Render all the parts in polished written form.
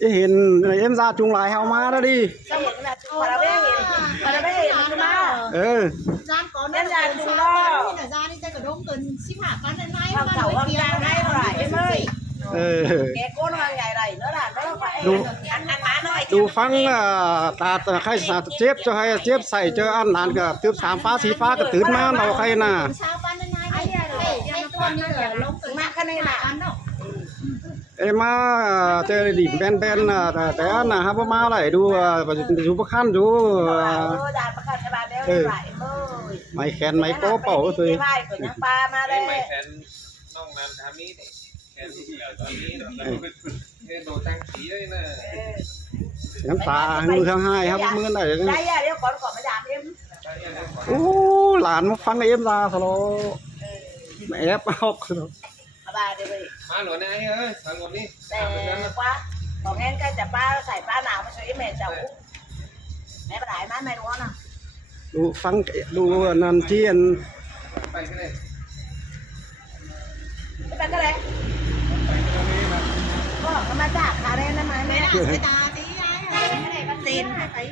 เห็นem ra chung lại hao má đó đi. Giang có nên là chúng nó là ra đi tay cả đông cần ship hạ bán lên nay Hoàng Thảo Hoàng Giang hay rồi em ơi. Cái cô nó ngày này nữa là nó phải ăn má nó. ดูฟังตาใครสาเจ็บจะให้เจ็บใส่เจออันนั้นก็ตืบสามฟ้าสีฟ้าก็ตื่นมาเราใครน่ะ sao bán lên nay hay con như là lông cần Má cái này là ăn đâu เอ็มาเจอดิแบนๆแต่อันน่ะครับว่ามาไหลดูดูประคันดู đànประกันbà đeo lại ơi. ไม่แขนไม่โป๊เป่าตัว Cái vai của nhang ba mà ไม่ đây. แขนน้องนันทามีแขนที่เหลือตอนนี้เนี่ยโดนตั้งสีเลยนะ น้ำตามือข้างให้ครับมือไหน Đây à, đeo còn mà đàn em. โอ้หลานมาฟังเอ็มราสโลแอบออก Bà đây vậy. มาหลวงนี่เอ้ยทางนี้ Để quá. Còn em cái chả ba xài ba nào mà sấy mẹ cháu. Mẹ bà đại má mày đúng không nào? ดูฟังดูนันที่อัน ไปกันเลย Cái cái này. Có mà chả khá đây nó mà mẹ. người ta tí ai cái này bán tiền hay phải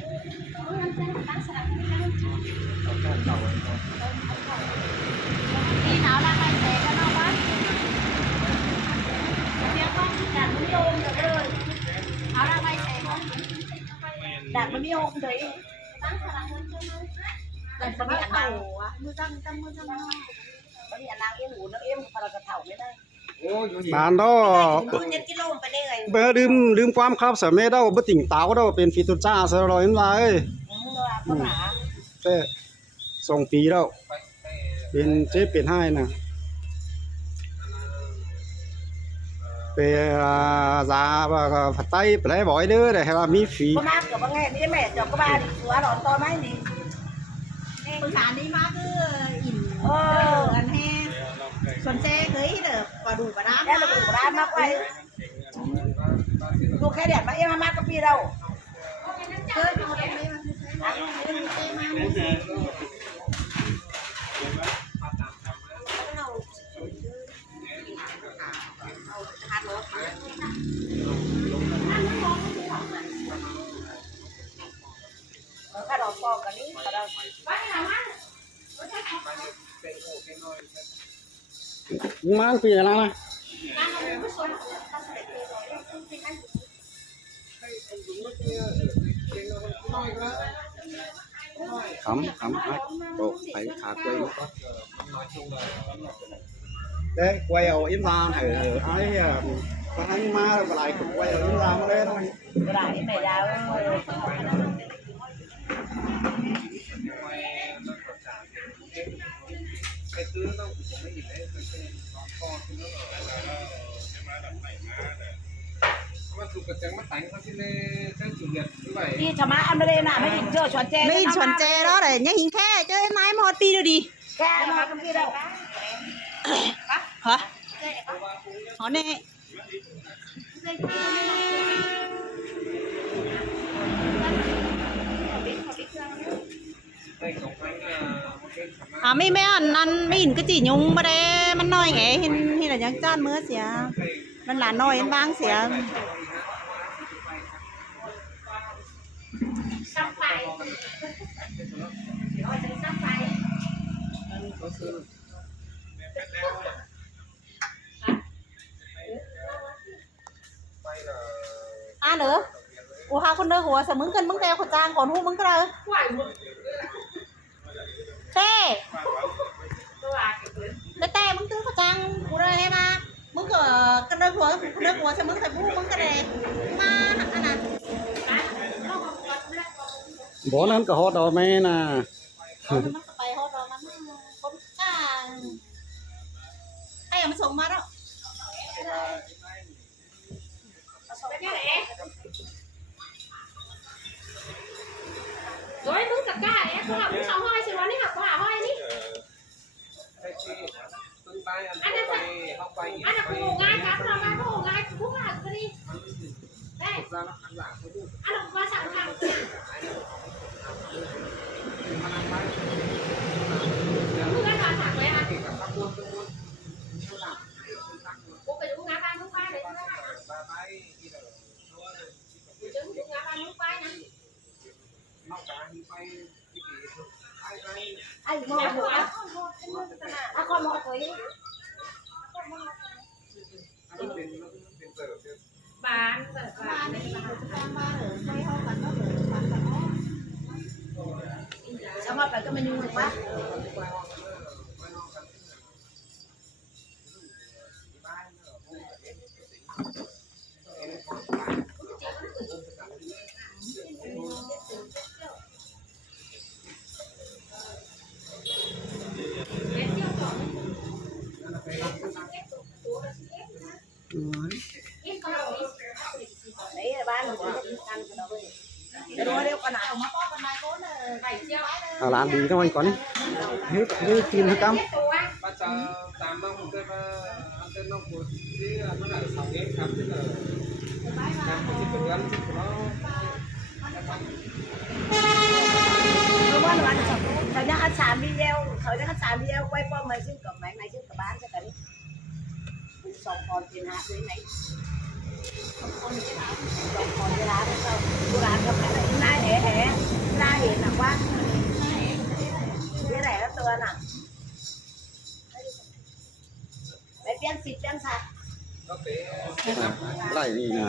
khi nào đang hay xe cho nó bán việc con đặt mới ôm được rồi áo đang hay xe không Đặt nó mới ôm thấy. đặt nó biết tàu mưa răng tâm mưa răng Có nhà nàng yên ngủ nó im hoặc là thảo bên đây. โอ้ย บานดอ Cứ nhân kiloไปได้ไง เบอร์ลืมความครับสมัยเราบ่ติ่งเตาเราเป็นฟีตุจ้าสลอยน้ำลาย có hả? แต่ส่งปีแล้ว ไป เป็นเจ๊เป็นให้นะเป็นยาผัดไตไปได้บ่อยเด้อแต่ให้ว่ามีฝี Có mát của bác nghe đi mẹ cho có ba đi xóa đòn to mấy đi. คนฐานนี้มาคืออิ่มกันแห้ส่วนแจ้เคยเด้อปลาดูปลาน้ำ Em là của ba mắc quay. Cô khai đẹp mà em mắc có pi đâu. เคยเอาตรงนี้มาคือใช้เต้มา Khai đòn to cả đi. Ở đâu? มันคืออะไรนะขำไอ้โตไปขากล้วยมั้งเด้กล้วยเอาอิมรามไอ้ก็ให้มาอะไรกล้วยเอาอิมรามมาเลยหน่อย Cái này mẹ ra ơi. ไปซื้อต้องไม่หยิบได้ไปซื้อพ่อซื้อแล้วมาสุกกระจังมาแต่งเขาที่เลยเส้นสุดเด็ดด้วย Đi chả má ăn bên đây nào mới nhìn chưa chuẩn chè. ไม่ส่วนแจđó để nhá hình khe chơiไม้มอตีดูดิ Khe mà không kia đâu. ฮะอ๋อเนี่ย ไปส่งไปไม่แม่อันไม่หินก็จียุงมาเด้มันน้อยไงเห็นอะไรยังจ้านเมื่อเสียมันหลานน้อยบ้างเสียเหรอกูหาคนเด้อหัวสมึงกันมึงแต่ขจางก่อนหูมึงก็เลยเต้แต่มึงตื้อขจางกูเลยมามึงก็กันเด้อหัวสมึงแต่หูมึงก็เลยมาอันนั้น บ่นั้นก็ฮอดเอาแม่น่ะ มันไปฮอดมันคนกลางไอ้มันส่งมาแล้วrồi đứng cặp ca ấy, có học cũng sáu hoi, xin nói đi học có hả hoi đi. Anh là cô ngay cá, có là cô ngay cũng là cái đi. Đây. Anh là qua sẵn sàng. Cứ cái đoàn thẳng vậy à? Cô phải uống ngã ba đấy. chứng chúng ngã ba nước bay nè นอกจากนี้ไปที่กี่ไป anh mua một á à con một tuổi เป็นเสิร์ฟ bán giật บ้าน bán นี่อยู่ที่บ้านมาเหรอใครเฮากันเนาะเหรอกันกันเนาะ sao mà phải cái menu được quá đấy là ba người ăn cái đó cái đó đeo con nào มาป้อกันนายโก้น่ะ bảy triệu เอาร้านดีต้องมันก่อนนี่เฮ้ยเฮ้ยกินให้กำ ป้าจะตามน้องผมเคยมาอันเต้นน้องปวดที่มันอะไรสองเอ็กครับที่เราทำที่เป็นร้านที่เรา không có là ăn sạch thời gian ăn sàn video thời gian ăn sàn video quay qua mày xin cầm mày xin cầm bán cho cái sòng còn tiền hạt đấy này sòng còn tiền hạt đấy sao cô làm cho cái này nay hẻ nay hiện là quá cái này nó tươi nè để tiền xịt tiền sạch ก็เป็น ไล่นี่นะ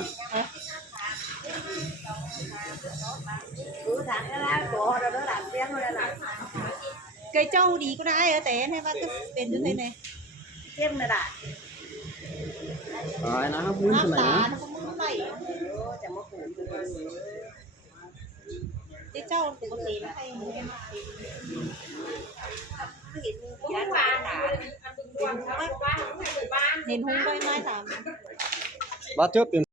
cứ thằng cái lá của họ nó làm tiền rồi nè cây trâu đi có đái ở té hayว่าก็เป็นจังได๋แน่ tiền này đã ตายนะครับมุ้นสมัย น้ำตา นะ ลมันไหล chẳng có củ ที่เจ้าปกติแล้วให้ cái gì cũng bán đã ăn bưng quần sao bán không phải người bán เน้นหุ้งใบไม้ตาม บาดเจ็บเป็น